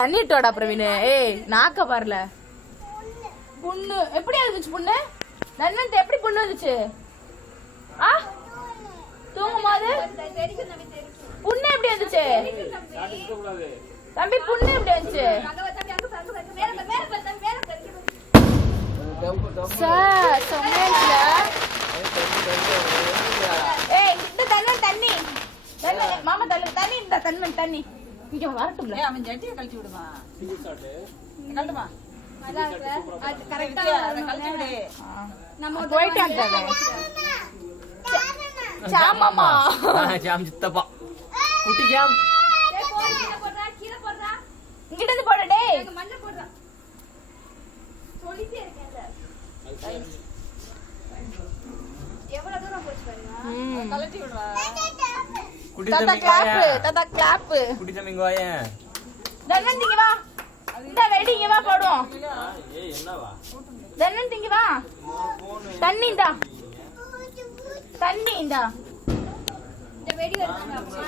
தண்ணிட்டோடா பிரவீன். ஏய் நாக்க பாருல. புண்ணு எப்படி வந்துச்சு? புண்ணு நன்னந்து எப்படி புண்ணு வந்துச்சு? ஆ தூங்கும் போது புண்ணு எப்படி வந்துச்சு? தம்பி புண்ணு எப்படி வந்துச்சு? சார் சொன்னேன்ல. ஏய் இந்த தண்ணி மாமா தண்ணி இந்த தண்ணி இங்க வரட்டும்ல. அவன் ஜட்டியை கழட்டி விடுமா? கழட்டுமா? சாமாமா ஜாம் சித்தப்பா குட்டி ஜாம் இங்கிட்ட இருந்து போடு டேய். எவ்வளவு தூரம் போச்சு பாருங்க. கழட்டி விடுவா. குட்டி தாத்தா தம்பி கிளாப் தாத்தா கிளாப். குட்டி தம்பி இங்க வாயே. தன்னந்திங்க வா. இந்த வெடிங்க வா போடுவோம். ஏய் என்னவா? தன்னந்திங்க வா. தண்ணி இந்தா. தண்ணி இந்தா. இந்த வெடி வருமா?